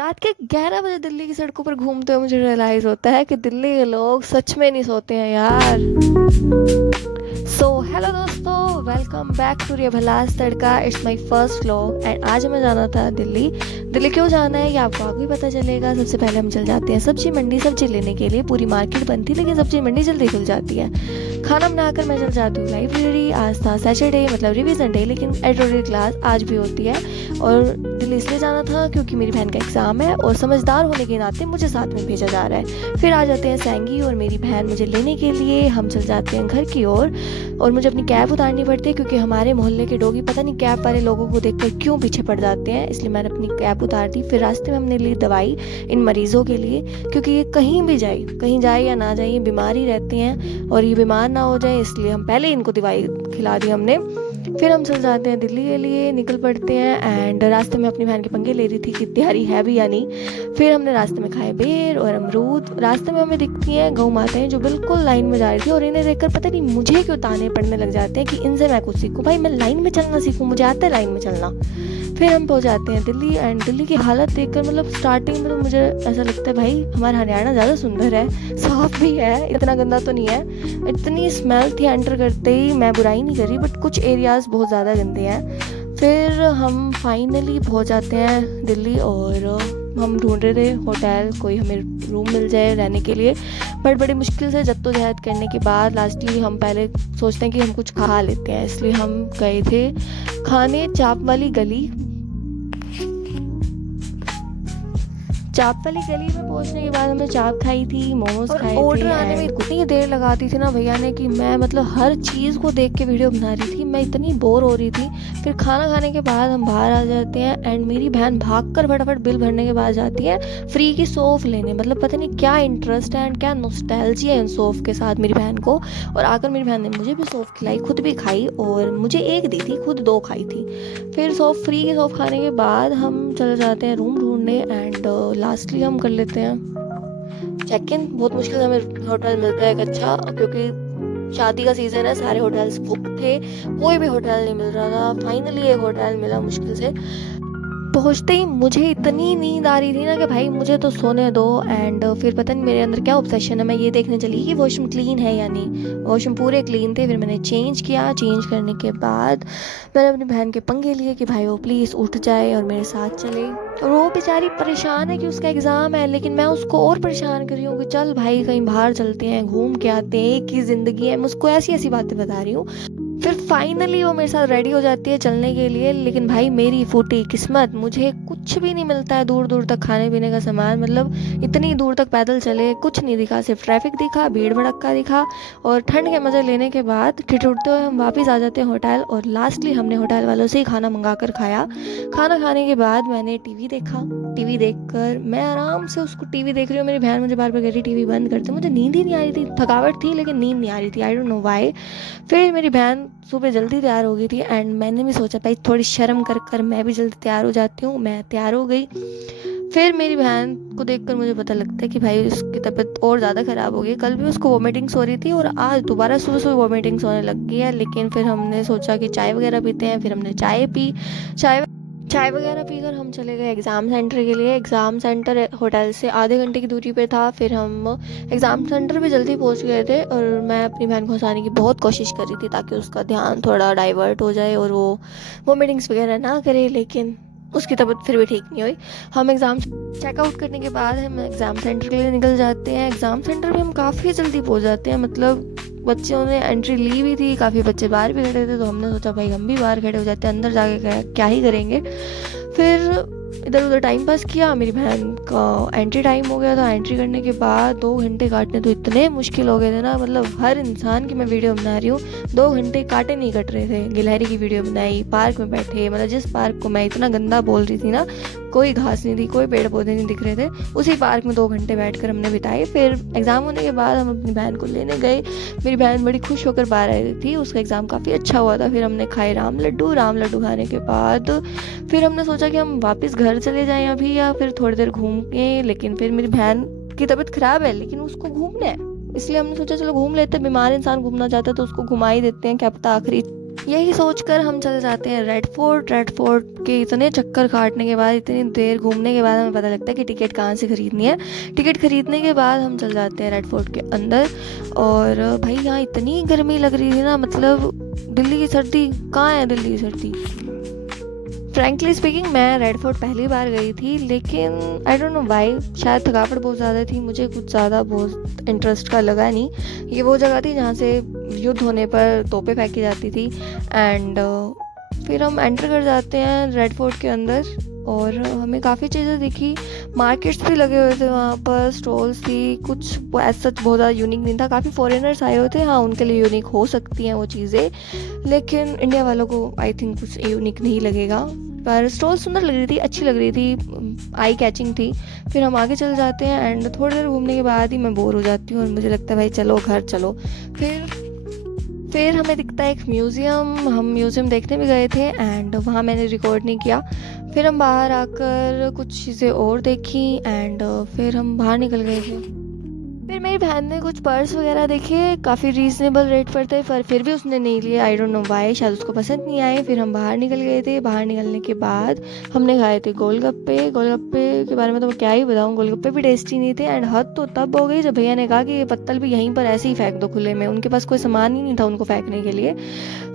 रात के 11 बजे दिल्ली की सड़कों पर घूमते हुए मुझे रियलाइज़ होता है कि दिल्ली के लोग सच में नहीं सोते हैं यार। सो हेलो दोस्तों, वेलकम बैक टू रियभलास Tadka. It's my first vlog and आज हमें जाना था दिल्ली। दिल्ली क्यों जाना है ये आपको आगे पता चलेगा। सबसे पहले हम चल जाते हैं सब्जी मंडी सब्जी लेने के लिए। पूरी मार्केट बंद थी लेकिन सब्जी मंडी जल्दी खुल जाती है। खाना बनाकर मैं चल जाती हूँ लाइब्रेरी। आज था सैटरडे मतलब रिवीजन डे, लेकिन एडिटोरियल क्लास आज भी होती है। और दिल्ली इसलिए जाना था क्योंकि मेरी बहन का एग्ज़ाम है और समझदार होने के नाते मुझे साथ में भेजा जा रहा है। फिर आ जाते हैं सैंगी और मेरी बहन मुझे लेने के लिए। हम चल जाते हैं घर की ओर और मुझे अपनी कैब उतारनी पड़ती है क्योंकि हमारे मोहल्ले के डॉगी पता नहीं कैब वाले लोगों को देखकर क्यों पीछे पड़ जाते हैं, इसलिए मैंने अपनी कैब उतार दी। फिर रास्ते में हमने ली दवाई इन मरीज़ों के लिए, क्योंकि ये कहीं भी जाए, कहीं जाए या ना जाए, ये बीमार ही रहते हैं और ये बीमार ना हो जाए, इसलिए हम पहले इनको दवाई खिला दी हमने। फिर हम चल जाते हैं दिल्ली के लिए, निकल पड़ते हैं एंड रास्ते में अपनी बहन के पंगे ले रही थी कि तैयारी है भी या नहीं। फिर हमने रास्ते में खाए बेर और अमरूद। रास्ते में हमें दिखती हैं गौ माताएं जो बिल्कुल लाइन में जा रही थी और इन्हें देखकर पता नहीं मुझे क्यों ताने पड़ने लग जाते हैं कि इनसे मैं कुछ सीखूं। भाई मैं लाइन में चलना सीखूं, मुझे आता है लाइन में चलना। फिर हम पहुंच जाते हैं दिल्ली एंड दिल्ली की हालत देखकर मतलब स्टार्टिंग में तो मुझे ऐसा लगता है भाई हमारा हरियाणा ज़्यादा सुंदर है, साफ भी है, इतना गंदा तो नहीं है। इतनी स्मेल थी एंटर करते ही, मैं बुराई नहीं कर रही बट कुछ एरियाज़ बहुत ज़्यादा गंदे हैं। फिर हम फाइनली पहुंच जाते हैं दिल्ली और हम ढूंढ रहे थे होटल, कोई हमें रूम मिल जाए रहने के लिए, बट बड़ी मुश्किल से जद्दोजहद करने के बाद लास्टली हम पहले सोचते हैं कि हम कुछ खा लेते हैं, इसलिए हम गए थे खाने चाप वाली गली। चाप वाली गली में पहुंचने के बाद हमने चाप खाई थी, मोमोज खाए थे। ऑर्डर आने में इतनी देर लगाती थी ना भैया ने कि मैं मतलब हर चीज़ को देख के वीडियो बना रही थी, मैं इतनी बोर हो रही थी। फिर खाना खाने के बाद हम बाहर आ जाते हैं एंड मेरी बहन भागकर फटाफट बिल भरने के बाद जाती है फ्री की सौंफ लेने। मतलब पता नहीं क्या इंटरेस्ट है एंड क्या नॉस्टैल्जिया है इन सौंफ के साथ मेरी बहन को। और आकर मेरी बहन ने मुझे भी सौंफ खिलाई, खुद भी खाई और मुझे एक दी थी, खुद दो खाई थी। फिर सौंफ फ्री की सौंफ खाने के बाद हम चले जाते हैं रूम ढूंढने एंड लास्टली हम कर लेते हैं चेक इन। बहुत मुश्किल से हमें होटल मिलता है एक अच्छा, क्योंकि शादी का सीज़न है, सारे होटल्स बुक थे, कोई भी होटल नहीं मिल रहा था। फाइनली एक होटल मिला मुश्किल से। पहुंचते ही मुझे इतनी नींद आ रही थी ना कि भाई मुझे तो सोने दो। एंड फिर पता नहीं मेरे अंदर क्या ऑब्सेशन है, मैं ये देखने चली कि वॉशरूम क्लीन है या नहीं। वॉशरूम पूरे क्लीन थे। फिर मैंने चेंज किया, चेंज करने के बाद मैंने अपनी बहन के पंगे लिए कि भाई वो प्लीज़ उठ जाए और मेरे साथ चले। और वो बेचारी परेशान है कि उसका एग्ज़ाम है, लेकिन मैं उसको और परेशान कर रही हूँ कि चल भाई कहीं बाहर चलते हैं, घूम के आते हैं, एक ही ज़िंदगी है। मैं उसको ऐसी ऐसी बातें बता रही हूँ। फिर फाइनली वो मेरे साथ रेडी हो जाती है चलने के लिए, लेकिन भाई मेरी फूटी किस्मत, मुझे कुछ भी नहीं मिलता है दूर दूर तक खाने पीने का सामान। मतलब इतनी दूर तक पैदल चले, कुछ नहीं दिखा, सिर्फ ट्रैफिक दिखा, भीड़ भड़क्का दिखा। और ठंड के मज़े लेने के बाद ठिठुरते हुए हम वापस आ जाते हैं होटल और लास्टली हमने होटल वालों से ही खाना मंगा कर खाया। खाना खाने के बाद मैंने टीवी देखा। टीवी देखकर मैं आराम से उसको टीवी देख रही हूँ, मेरी बहन मुझे बार बार कह रही टीवी बंद करते। मुझे नींद ही नहीं आ रही थी, थकावट थी लेकिन नींद नहीं आ रही थी, आई डोंट नो व्हाई। फिर मेरी बहन सुबह जल्दी तैयार हो गई थी एंड मैंने भी सोचा भाई थोड़ी शर्म कर कर मैं भी जल्दी तैयार हो जाती हूँ। मैं तैयार हो गई। फिर मेरी बहन को देखकर मुझे पता लगता है कि भाई उसकी तबीयत और ज़्यादा ख़राब हो गई। कल भी उसको वॉमिटिंग्स हो रही थी और आज दोबारा सुबह सुबह वॉमिटिंग्स होने लग गई है। लेकिन फिर हमने सोचा कि चाय वगैरह पीते हैं, फिर हमने चाय पी। चाय चाय वगैरह पीकर हम चले गए एग्ज़ाम सेंटर के लिए। एग्ज़ाम सेंटर होटल से आधे घंटे की दूरी पे था। फिर हम एग्ज़ाम सेंटर भी जल्दी पहुंच गए थे और मैं अपनी बहन को हंसाने की बहुत कोशिश कर रही थी ताकि उसका ध्यान थोड़ा डाइवर्ट हो जाए और वो मीटिंग्स वगैरह ना करे, लेकिन उसकी तबीयत फिर भी ठीक नहीं हुई। हम एग्ज़ाम चेकआउट करने के बाद हम एग्ज़ाम सेंटर के लिए निकल जाते हैं। एग्ज़ाम सेंटर में हम काफ़ी जल्दी पहुंच जाते हैं, मतलब बच्चों ने एंट्री ली भी थी, काफ़ी बच्चे बाहर भी खड़े थे, तो हमने सोचा भाई हम भी बाहर खड़े हो जाते हैं, अंदर जाके क्या ही करेंगे। फिर इधर उधर टाइम पास किया। मेरी बहन का एंट्री टाइम हो गया था। एंट्री करने के बाद 2 घंटे काटने तो इतने मुश्किल हो गए थे ना, मतलब हर इंसान की मैं वीडियो बना रही हूँ, 2 घंटे काटे नहीं कट रहे थे। गिलहरी की वीडियो बनाई, पार्क में बैठे, मतलब जिस पार्क को मैं इतना गंदा बोल रही थी ना, कोई घास नहीं थी, कोई पेड़ पौधे नहीं दिख रहे थे, उसी पार्क में 2 घंटे बैठकर हमने बिताए। फिर एग्ज़ाम होने के बाद हम अपनी बहन को लेने गए। मेरी बहन बड़ी खुश होकर बाहर आई थी, उसका एग्ज़ाम काफ़ी अच्छा हुआ था। फिर हमने खाए राम लड्डू। राम लड्डू खाने के बाद फिर हमने सोचा कि हम वापस घर चले जाएं अभी या फिर थोड़ी देर घूम के, लेकिन फिर मेरी बहन की तबीयत ख़राब है लेकिन उसको घूमना है, इसलिए हमने सोचा चलो घूम लेते हैं। बीमार इंसान घूमना चाहता है तो उसको घुमा ही देते हैं, क्या पता आखिरी यही सोचकर हम चल जाते हैं रेड फोर्ट। रेड फोर्ट के इतने चक्कर काटने के बाद, इतनी देर घूमने के बाद हमें पता लगता है कि टिकट कहाँ से ख़रीदनी है। टिकट ख़रीदने के बाद हम चल जाते हैं रेड फोर्ट के अंदर। और भाई यहाँ इतनी गर्मी लग रही थी ना, मतलब दिल्ली की सर्दी कहाँ है, दिल्ली की सर्दी। फ्रैंकली स्पीकिंग मैं रेड फोर्ट पहली बार गई थी, लेकिन आई डोंट नो वाई, शायद थकावट बहुत ज़्यादा थी, मुझे कुछ ज़्यादा बहुत इंटरेस्ट का लगा नहीं। ये वो जगह थी जहाँ से युद्ध होने पर तोपें फेंकी जाती थी। एंड फिर हम एंटर कर जाते हैं रेड फोर्ट के अंदर और हमें काफ़ी चीज़ें दिखी। मार्केट्स भी लगे हुए थे वहाँ पर, स्टॉल्स थी, कुछ ऐसा बहुत ज़्यादा यूनिक नहीं था। काफ़ी फॉरेनर्स आए हुए थे, हाँ उनके लिए यूनिक हो सकती हैं वो चीज़ें, लेकिन इंडिया वालों को आई थिंक कुछ यूनिक नहीं लगेगा। पर स्टॉल सुंदर लग रही थी, अच्छी लग रही थी, आई कैचिंग थी। फिर हम आगे चल जाते हैं एंड थोड़ी देर घूमने के बाद ही मैं बोर हो जाती हूँ और मुझे लगता है भाई चलो घर चलो। फिर हमें दिखता है एक म्यूज़ियम, हम म्यूज़ियम देखने भी गए थे एंड वहाँ मैंने रिकॉर्ड नहीं किया। फिर हम बाहर आकर कुछ चीज़ें और देखी एंड फिर हम बाहर निकल गए थे। फिर मेरी बहन ने कुछ पर्स वगैरह देखे, काफ़ी रीज़नेबल रेट पर थे, पर फिर भी उसने नहीं लिए, आई डोंट नो वाई, शायद उसको पसंद नहीं आए। फिर हम बाहर निकल गए थे। बाहर निकलने के बाद हमने खाए थे गोलगप्पे। गोलगप्पे के बारे में तो मैं क्या ही बताऊँ, गोलगप्पे भी टेस्टी नहीं थे। एंड हद तो तब हो गई जब भैया ने कहा कि ये पत्तल भी यहीं पर ऐसे ही फेंक दो खुले में, उनके पास कोई सामान ही नहीं था उनको फेंकने के लिए।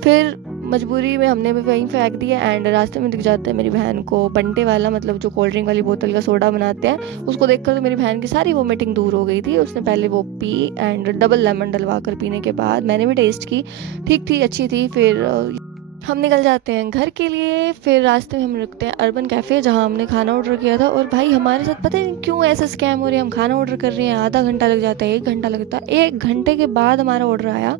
फिर मजबूरी में हमने भी वहीं फेंक दिया एंड रास्ते में दिख जाता है मेरी बहन को बंटे वाला, मतलब जो कोल्ड ड्रिंक वाली बोतल का सोडा बनाते हैं, उसको देखकर तो मेरी बहन की सारी वोमिटिंग दूर हो गई थी। उसने पहले वो पी एंड डबल लेमन डलवा कर पीने के बाद मैंने भी टेस्ट की, ठीक थी, अच्छी थी। फिर हम निकल जाते हैं घर के लिए। फिर रास्ते में हम रुकते हैं अर्बन कैफ़े, जहाँ हमने खाना ऑर्डर किया था। और भाई हमारे साथ पता नहीं क्यों ऐसा स्कैम हो रहा है, हम खाना ऑर्डर कर रहे हैं, आधा घंटा लग जाता है, 1 घंटा लगता है, 1 घंटे के बाद हमारा ऑर्डर आया।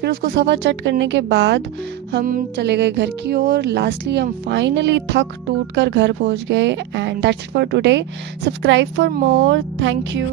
फिर उसको सवा चट करने के बाद हम चले गए घर की ओर। लास्टली हम फाइनली थक टूट कर घर पहुँच गए। And that's it for today. Subscribe for more. Thank you.